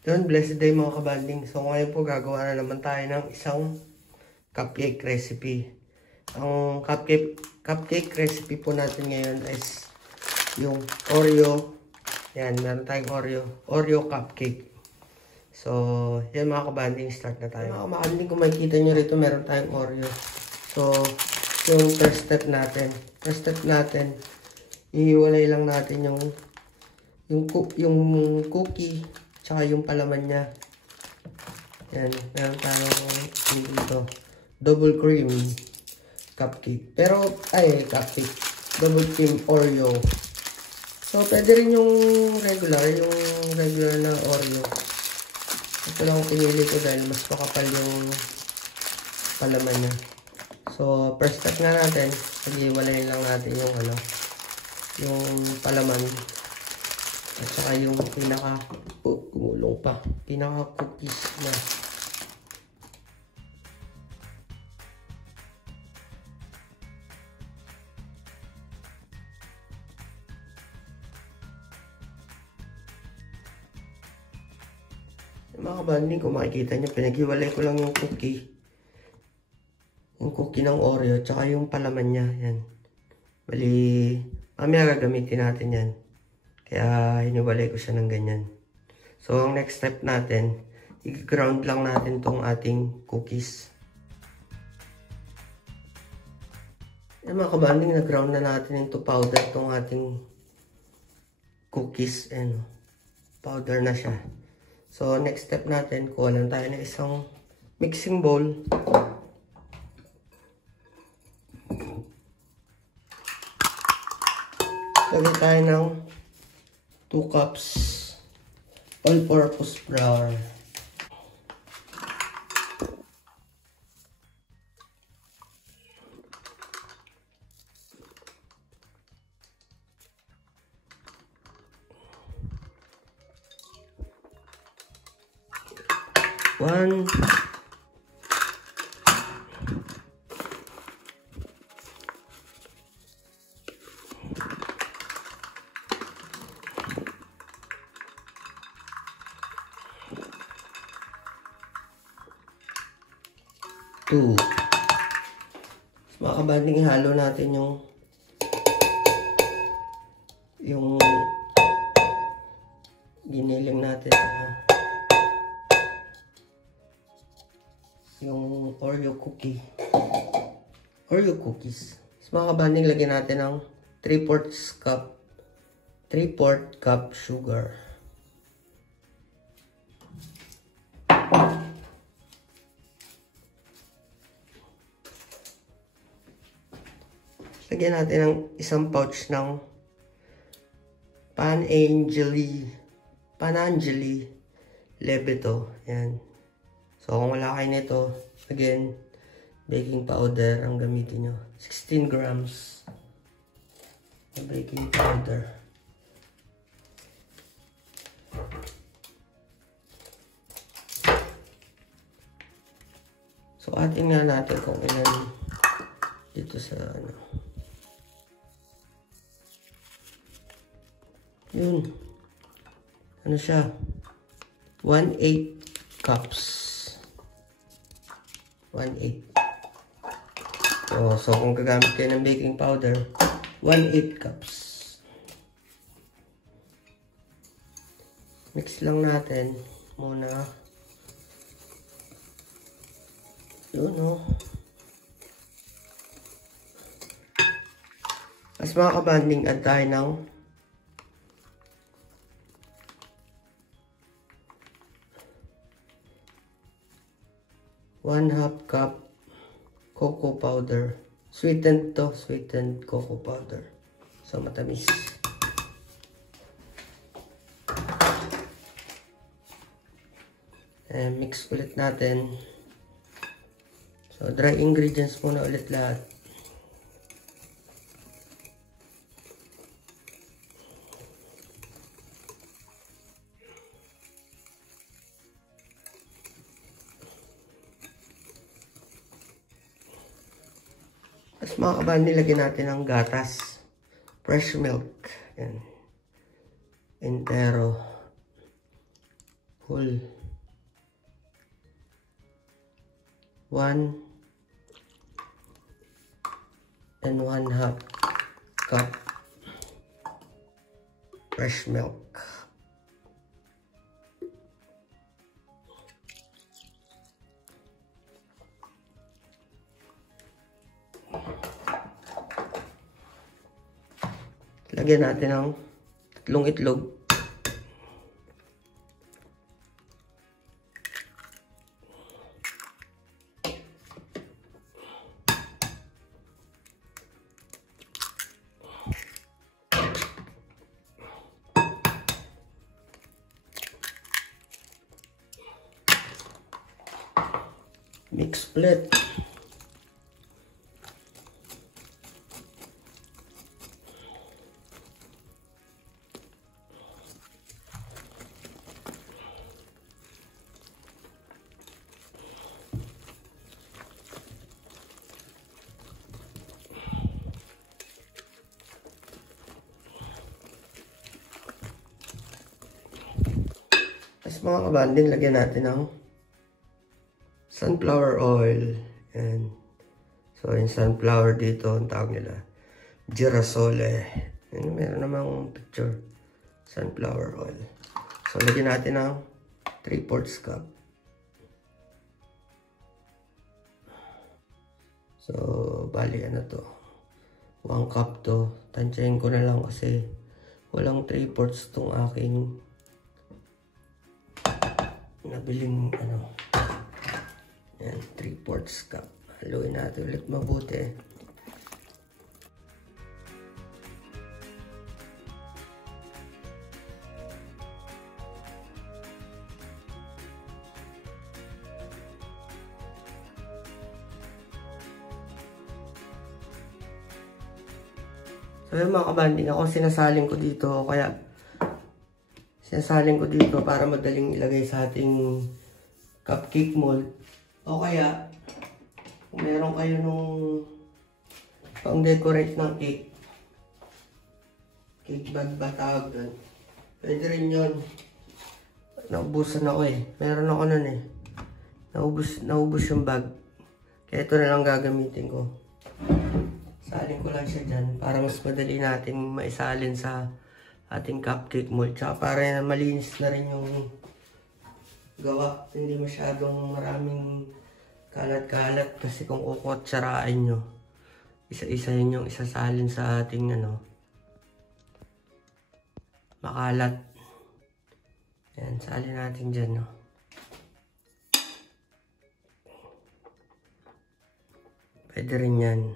Yun, blessed day mga kabanding. So ngayon po gagawa na naman tayo ng isang cupcake recipe. Ang cupcake recipe po natin ngayon is yung Oreo. Yan, meron tayong Oreo cupcake. So, yan mga kabanding, start na tayo. Mga kabanding, kung makikita nyo rito, meron tayong Oreo. So, yung first step natin, ihiwalay lang natin yung cookie tsaka yung palaman niya. Yan, meron tayong dito double cream cupcake. Pero, cupcake. Double cream Oreo. So, pwede rin yung regular na Oreo. Ito lang pinili ko dahil mas makapal yung palaman niya. So, first step na natin, pag-iwalayin lang natin yung yung palaman. At saka yung gumulong pa. Pinaka-cookies na. Mga kabanding, kung makikita nyo, pinaghiwalay ko lang yung cookie. Yung cookie ng Oreo, tsaka yung palaman niya. Yan. Bali, mamaya gagamitin natin yan. Kaya hiniwalay ko siya ng ganyan. So, ang next step natin, i-ground lang natin tong ating cookies. Yan mga kabanding, na-ground na natin into powder tong ating cookies. Ayan, powder na siya. So, next step natin, kuha lang tayo ng isang mixing bowl. Lagay tayo ng 2 cups all-purpose flour. One. 2. Mga kabanding, ihalo natin yung giniling natin yung Oreo cookies. So, mga kabanding, lagyan natin ng 3/4 cup sugar. Lagyan natin ng isang pouch ng Panangeli Lebeto. Yan. So, kung wala kayo nito, again, baking powder ang gamitin nyo. 16 grams na baking powder. So, atin nga natin kung ilan dito sa yun. Ano siya? 1/8 cups. 1/8. So kung gagamit kayo ng baking powder, 1/8 cups. Mix lang natin muna. Yun, oh. As mga kabanding, add tayo ng 1/2 cup cocoa powder. Sweetened cocoa powder. So, matamis. And mix ulit natin. So, dry ingredients muna ulit lahat. Tapos mga kabanding, nilagyan natin ng gatas. Fresh milk. Yan. Entero. full 1 and 1/2 cup fresh milk. Lagyan natin ng 3 itlog. Mix split. Tapos mga kabanding, lagyan natin ng sunflower oil. And so yung sunflower dito, ang tawag nila girasole. And meron namang picture, sunflower oil. So lagyan natin ng 3/4 cup. So bali ano to, 1 cup to. Tansyahin ko na lang kasi walang 3/4 tong aking nabiling ano. Yan, 3/4 cup. Haluin natin ulit mabuti. So yung mga kabanding, ako sinasaling ko dito, kaya sinasaling ko dito para madaling ilagay sa ating cupcake mold. O kaya, kung meron kayo nung pang-decorate ng cake bag ba tawag doon, pwede rin yun. Naubusan ako eh. Meron ako nun eh. Naubos yung bag. Kaya ito na lang gagamitin ko. Salin ko lang siya dyan para mas madali natin maisalin sa ating cupcake mold. Tsaka para malinis na rin yung gawa. Hindi masyadong maraming kalat-kalat kasi kung kukutsarain nyo, isa-isa yun yung isasalin sa ating ano, makalat. Yan, salin natin dyan, no. Pwede rin yan.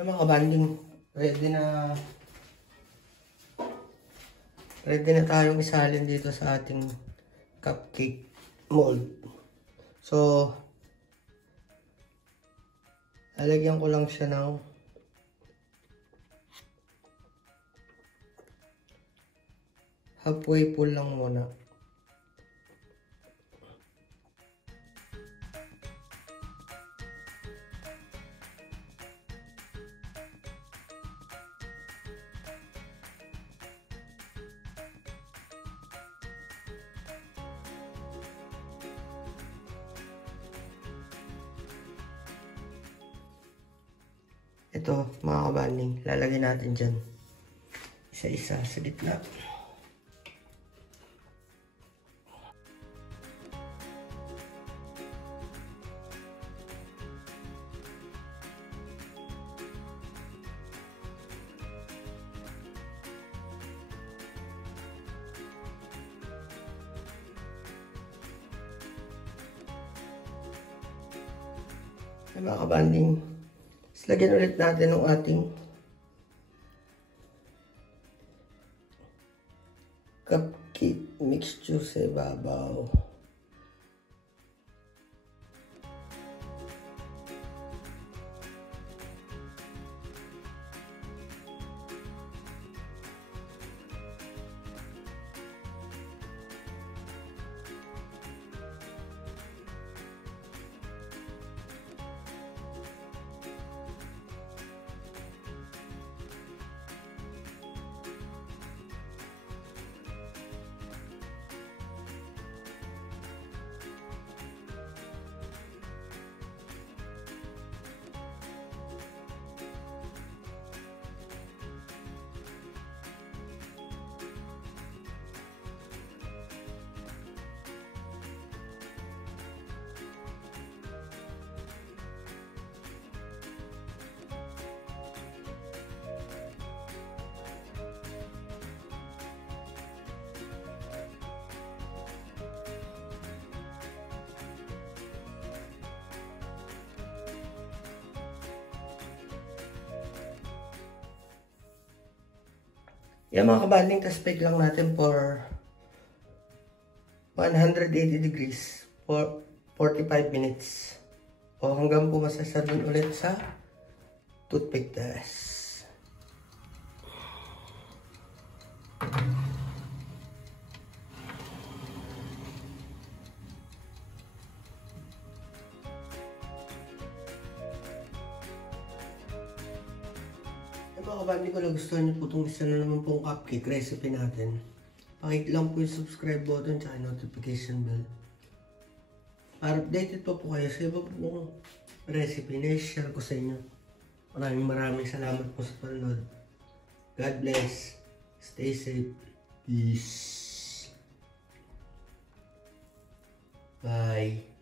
Yung mga kabanding, ready na tayong isalin dito sa ating cupcake mold. So, lalagyan ko lang siya ng halfway full lang muna. Ito, mga kabanding, lalagyan natin dyan. Isa-isa sa gitna. Mga kabanding, lagyan ulit natin ng ating cupcake mixture sa ibabaw. Yan mga kabanding, tas bake lang natin for 180 degrees for 45 minutes. O hanggang po masasabin ulit sa toothpick test. Mga kabandi ko, nagustuhan niyo po itong isa na naman pong cupcake recipe natin. Pakik lang po yung subscribe button at notification bell. Para updated po kayo sa iba pong recipe na i-share ko sa inyo. Maraming salamat po sa panonood. God bless. Stay safe. Peace. Bye.